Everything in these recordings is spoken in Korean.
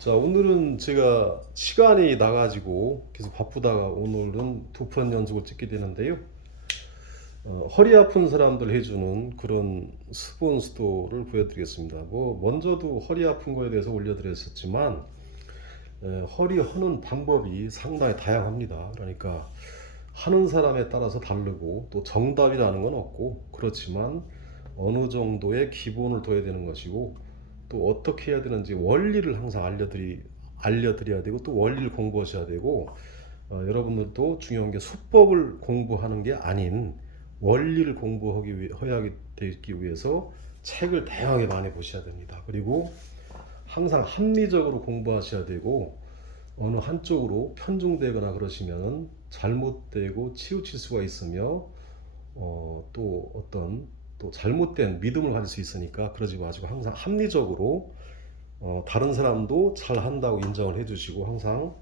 자, 오늘은 제가 시간이 나가지고 계속 바쁘다가 오늘은 두 편 연속을 찍게 되는데요. 허리 아픈 사람들 해주는 그런 스폰스토를 보여드리겠습니다. 먼저도 허리 아픈 거에 대해서 올려드렸었지만, 허리 하는 방법이 상당히 다양합니다. 그러니까 하는 사람에 따라서 다르고 또 정답이라는 건 없고, 그렇지만 어느 정도의 기본을 둬야 되는 것이고, 또 어떻게 해야 되는지 원리를 항상 알려드려야 되고, 또 원리를 공부하셔야 되고, 여러분들도 중요한 게 수법을 공부하는 게 아닌 원리를 공부하기 되기 위해서 책을 다양하게 많이 보셔야 됩니다. 그리고 항상 합리적으로 공부하셔야 되고, 어느 한쪽으로 편중되거나 그러시면 잘못되고 치우칠 수가 있으며, 또 어떤 또 잘못된 믿음을 가질 수 있으니까 그러지 마시고 항상 합리적으로, 다른 사람도 잘 한다고 인정을 해주시고 항상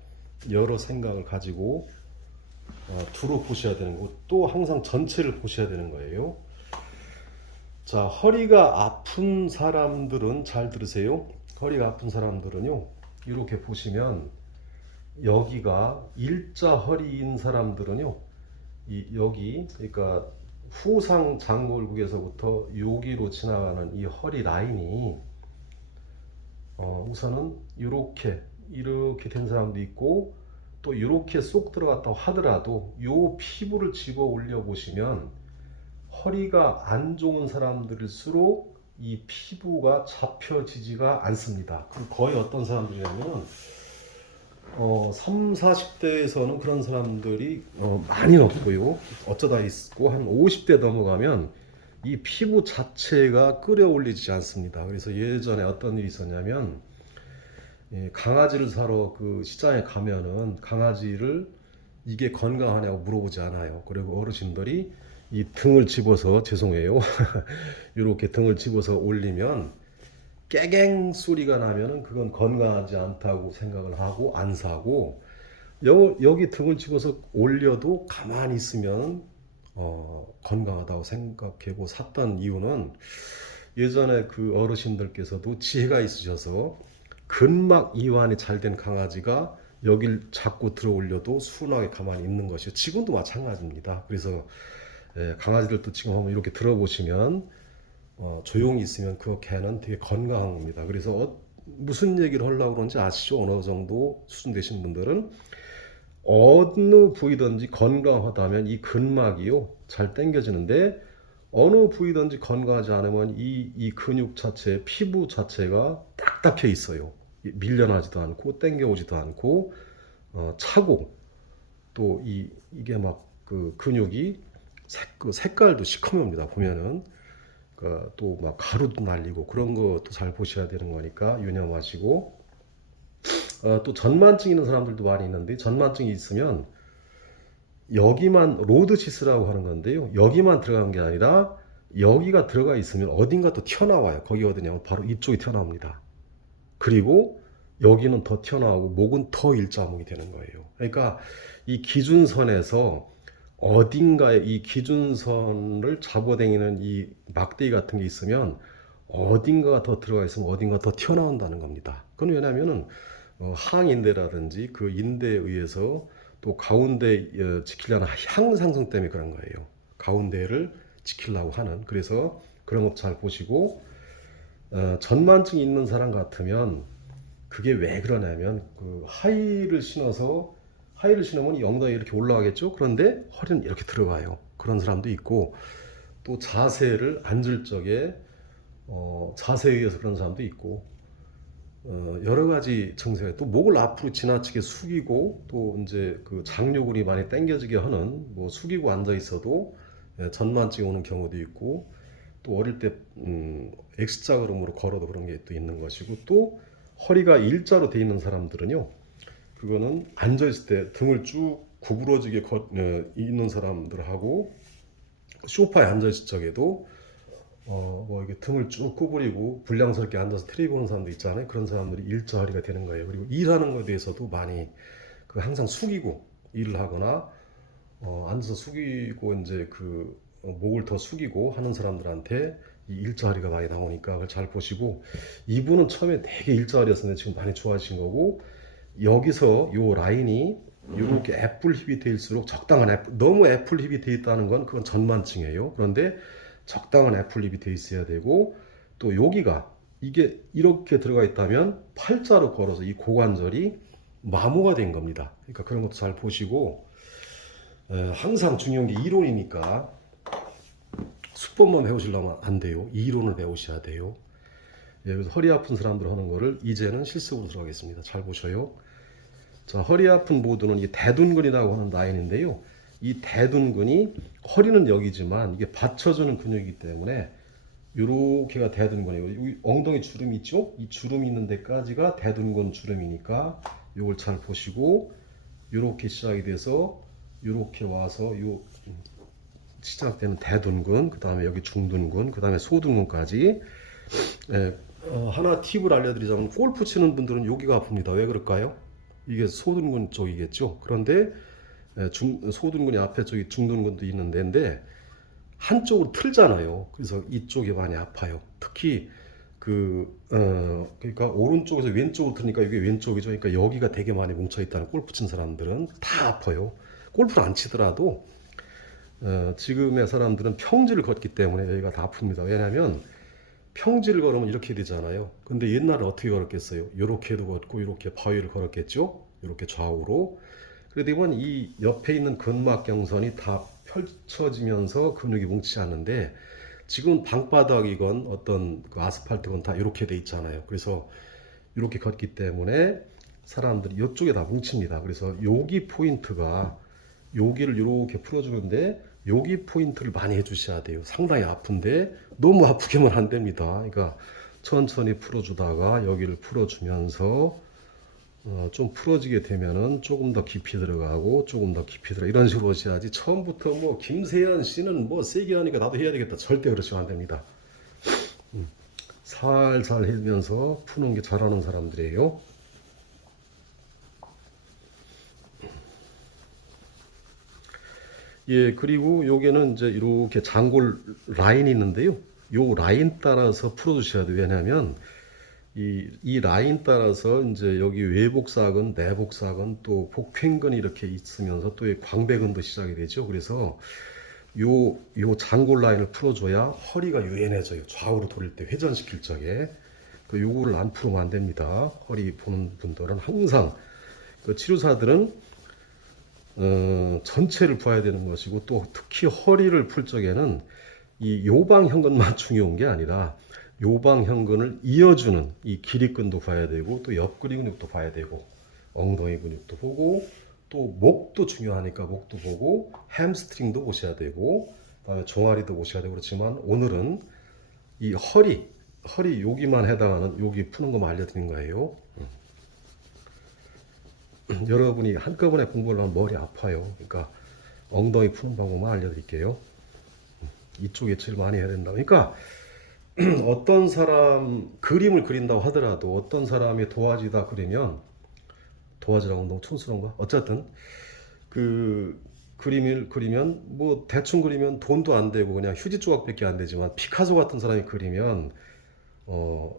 여러 생각을 가지고 두루 보셔야 되는 거고, 또 항상 전체를 보셔야 되는 거예요. 자, 허리가 아픈 사람들은 잘 들으세요. 허리가 아픈 사람들은요, 이렇게 보시면 여기가 일자 허리인 사람들은요, 여기 그러니까 후상 장골국에서부터 여기로 지나가는 이 허리 라인이, 우선은 이렇게 된 사람도 있고, 또 이렇게 쏙 들어갔다고 하더라도 요 피부를 집어 올려 보시면 허리가 안 좋은 사람들일수록 이 피부가 잡혀지지가 않습니다. 그럼 거의 어떤 사람들이냐면 3, 40대에서는 그런 사람들이 많이 없고요. 어쩌다 있고 한 50대 넘어가면 이 피부 자체가 끌어올리지 않습니다. 그래서 예전에 어떤 일이 있었냐면, 강아지를 사러 그 시장에 가면은 강아지를 이게 건강하냐고 물어보지 않아요. 그리고 어르신들이 이 등을 집어서, 죄송해요, 이렇게 등을 집어서 올리면 깨갱 소리가 나면은 그건 건강하지 않다고 생각을 하고 안 사고, 여기 등을 집어서 올려도 가만히 있으면 건강하다고 생각하고 샀던 이유는, 예전에 그 어르신들께서도 지혜가 있으셔서 근막 이완이 잘 된 강아지가 여길 자꾸 들어 올려도 순하게 가만히 있는 것이요. 지금도 마찬가지입니다. 그래서 강아지들도 지금 한번 이렇게 들어보시면 조용히 있으면 그 개는 되게 건강한 겁니다. 그래서 무슨 얘기를 하려고 그러는지 아시죠? 어느 정도 수준 되신 분들은 어느 부위든지 건강하다면 이 근막이요 잘 당겨지는데, 어느 부위든지 건강하지 않으면 이 근육 자체, 피부 자체가 딱딱해 있어요. 밀려나지도 않고 당겨오지도 않고 차고, 또 이게 막 그 근육이 그 색깔도 시커멉니다. 보면은 또 막 가루도 날리고 그런 것도 잘 보셔야 되는 거니까 유념하시고, 또 전만증 있는 사람들도 많이 있는데, 전만증이 있으면 여기만 로드시스라고 하는 건데요, 여기만 들어간 게 아니라 여기가 들어가 있으면 어딘가 또 튀어나와요. 거기가 어디냐면 바로 이쪽이 튀어나옵니다. 그리고 여기는 더 튀어나오고 목은 더 일자목이 되는 거예요. 그러니까 이 기준선에서 어딘가에 이 기준선을 잡아당기는 이 막대기 같은 게 있으면 어딘가가 더 들어가 있으면 어딘가 더 튀어나온다는 겁니다. 그건 왜냐면은 항인대라든지 그 인대에 의해서 또 가운데 지키려는 향상성 때문에 그런 거예요. 가운데를 지키려고 하는. 그래서 그런 것 잘 보시고, 전만증이 있는 사람 같으면 그게 왜 그러냐면, 그 하이를 신으면 이 엉덩이 이렇게 올라가겠죠. 그런데 허리는 이렇게 들어가요. 그런 사람도 있고, 또 자세를 앉을 적에 자세에 의해서 그런 사람도 있고, 여러 가지 증세가, 또 목을 앞으로 지나치게 숙이고 또 이제 그 장요근이 많이 당겨지게 하는, 숙이고 앉아 있어도 전만증이 오는 경우도 있고, 또 어릴 때 X자 걸음으로 걸어도 그런 게 또 있는 것이고, 또 허리가 일자로 돼 있는 사람들은요, 그거는 앉아 있을 때 등을 쭉 구부러지게 있는 사람들하고, 소파에 앉아 있을 적에도 이게 등을 쭉 구부리고 불량스럽게 앉아서 텔레비 보는 사람도 있잖아요. 그런 사람들이 일자 허리가 되는 거예요. 그리고 일하는 것에 대해서도 많이 항상 숙이고 일을 하거나, 앉아서 숙이고 이제 목을 더 숙이고 하는 사람들한테 이 일자리가 많이 나오니까 그걸 잘 보시고, 이분은 처음에 되게 일자리였었는데 지금 많이 좋아지신 거고, 여기서 요 라인이 이렇게 애플 힙이 될수록 적당한 애플, 너무 애플 힙이 돼 있다는 건 그건 전만증이에요. 그런데 적당한 애플 힙이 돼 있어야 되고, 또 여기가 이게 이렇게 들어가 있다면 팔자로 걸어서 이 고관절이 마모가 된 겁니다. 그러니까 그런 것도 잘 보시고, 항상 중요한 게 이론이니까 수법만 배우시려면 안 돼요. 이론을 배우셔야 돼요. 예, 그래서 허리 아픈 사람들 하는 거를 이제는 실습으로 들어가겠습니다. 잘 보셔요. 자, 허리 아픈 모두는 이 대둔근이라고 하는 라인인데요. 이 대둔근이 허리는 여기지만 이게 받쳐주는 근육이기 때문에 요렇게가 대둔근이에요. 여기 엉덩이 주름 있죠? 이 주름 있는 데까지가 대둔근 주름이니까 요걸 잘 보시고, 요렇게 시작이 돼서 요렇게 와서 요 시작되는 대둔근, 그 다음에 여기 중둔근, 그 다음에 소둔근까지. 예, 하나 팁을 알려드리자면 골프 치는 분들은 여기가 아픕니다. 왜 그럴까요? 이게 소둔근 쪽이겠죠. 그런데 소둔근이 앞에 쪽이 중둔근도 있는 데인데 한쪽으로 틀잖아요. 그래서 이쪽이 많이 아파요. 특히 그러니까 오른쪽에서 왼쪽으로 틀니까 이게 왼쪽이죠. 그러니까 여기가 되게 많이 뭉쳐 있다는, 골프 친 사람들은 다 아파요. 골프를 안 치더라도 지금의 사람들은 평지를 걷기 때문에 여기가 다 아픕니다. 왜냐하면 평지를 걸으면 이렇게 되잖아요. 근데 옛날에 어떻게 걸었겠어요? 이렇게도 걷고 이렇게 바위를 걸었겠죠? 이렇게 좌우로. 그러다 보면 이 옆에 있는 근막경선이 다 펼쳐지면서 근육이 뭉치지 않는데, 지금 방바닥이건 어떤 그 아스팔트건 다 이렇게 돼 있잖아요. 그래서 이렇게 걷기 때문에 사람들이 이쪽에 다 뭉칩니다. 그래서 여기 포인트가, 여기를 이렇게 풀어주는데 여기 포인트를 많이 해주셔야 돼요. 상당히 아픈데 너무 아프게만 안 됩니다. 그러니까 천천히 풀어주다가 여기를 풀어주면서 좀 풀어지게 되면은 조금 더 깊이 들어가고 조금 더 깊이 들어, 이런 식으로 하셔야지, 처음부터 뭐 김세현 씨는 뭐 세게 하니까 나도 해야 되겠다, 절대 그러시면 안 됩니다. 살살 하면서 푸는 게 잘하는 사람들이에요. 예, 그리고 요게는 이제 이렇게 장골 라인이 있는데요. 요 라인 따라서 풀어주셔야 돼요. 왜냐하면 이 라인 따라서 이제 여기 외복사근, 내복사근, 또 복횡근이 이렇게 있으면서 또 이 광배근도 시작이 되죠. 그래서 요 장골 라인을 풀어줘야 허리가 유연해져요. 좌우로 돌릴 때 회전시킬 적에. 그 요거를 안 풀으면 안 됩니다. 허리 보는 분들은 항상, 그 치료사들은 전체를 봐야 되는 것이고, 또 특히 허리를 풀 적에는 이 요방형근만 중요한 게 아니라 요방형근을 이어주는 이 기립근도 봐야 되고, 또 옆구리 근육도 봐야 되고, 엉덩이 근육도 보고, 또 목도 중요하니까 목도 보고, 햄스트링도 보셔야 되고, 그다음에 종아리도 보셔야 되고. 그렇지만 오늘은 이 허리 여기만 해당하는 여기 푸는 것만 알려드린 거예요. 여러분이 한꺼번에 공부를 하면 머리 아파요. 그러니까 엉덩이 푸는 방법만 알려드릴게요. 이쪽에 제일 많이 해야 된다. 그러니까 어떤 사람 그림을 그린다고 하더라도 어떤 사람이 도화지다 그리면, 도화지라고 너무 촌스러운가? 어쨌든 그 그림을 그리면 뭐 대충 그리면 돈도 안 되고 그냥 휴지 조각밖에 안 되지만, 피카소 같은 사람이 그리면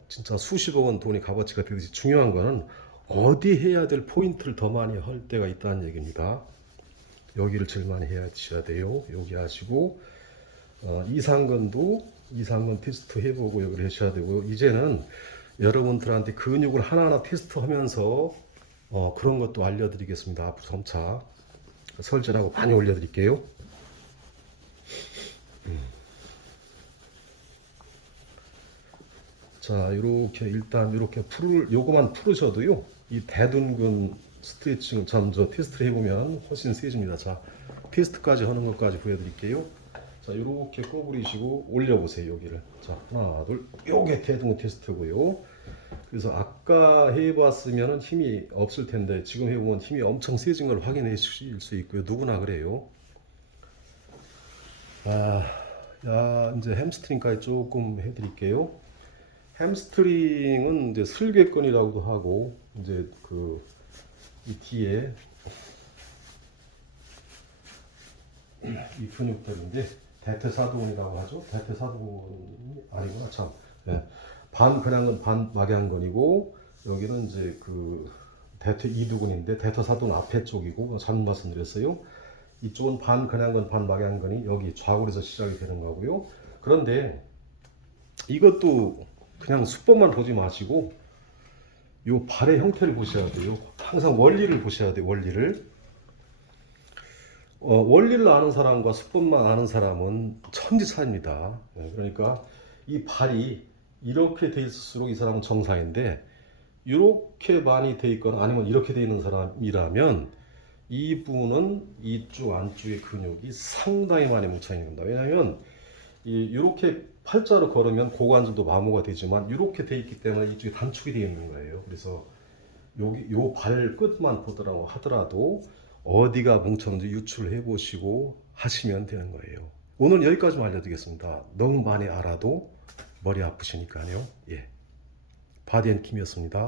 진짜 수십억 원 돈이 값어치가 되듯이, 중요한 거는 어디 해야 될 포인트를 더 많이 할 때가 있다는 얘기입니다. 여기를 제일 많이 해야 돼요. 여기 하시고, 이상근 테스트 해보고 여기를 하셔야 되고요. 이제는 여러분들한테 근육을 하나하나 테스트하면서 그런 것도 알려드리겠습니다. 앞으로 점차 설전하고 많이 올려드릴게요. 자, 이렇게 일단 이렇게 요거만 풀으셔도요, 이 대둔근 스트레칭 저 테스트를 해보면 훨씬 세집니다. 자, 테스트까지 하는 것까지 보여드릴게요. 자, 이렇게 꼬부리시고 올려보세요. 여기를. 자, 하나, 둘. 요게 대둔근 테스트고요. 그래서 아까 해봤으면 힘이 없을 텐데 지금 해보면 힘이 엄청 세진 걸 확인해 주실 수 있고요. 누구나 그래요. 이제 햄스트링까지 조금 해드릴게요. 햄스트링은 이제 슬개근이라고도 하고, 이제 이 뒤에 이 근육들인데, 대퇴사두근이라고 하죠. 대퇴사두근이 아니구나 참. 예. 반근양근 반막양근이고 여기는 이제 그 대퇴이두근인데 대퇴사두근 앞에 쪽이고 잘못 말씀드렸어요. 이쪽은 반근양근 반막양근이 여기 좌골에서 시작이 되는 거고요. 그런데 이것도 그냥 수법만 보지 마시고 요 발의 형태를 보셔야 돼요. 항상 원리를 보셔야 돼요. 원리를. 원리를 아는 사람과 수법만 아는 사람은 천지 차이입니다. 그러니까 이 발이 이렇게 돼 있을수록 이 사람은 정상인데 이렇게 많이 돼 있거나 아니면 이렇게 돼 있는 사람이라면 이분은 이쪽 안쪽의 근육이 상당히 많이 뭉쳐 있는 겁니다. 왜냐하면 이렇게 팔자로 걸으면 고관절도 마모가 되지만 이렇게 돼 있기 때문에 이쪽이 단축이 되어 있는 거예요. 그래서 여기 요 발 끝만 보더라고 하더라도 어디가 뭉쳤는지 유출해 보시고 하시면 되는 거예요. 오늘 여기까지만 알려드리겠습니다. 너무 많이 알아도 머리 아프시니까요. 예. 바디앤킴이었습니다.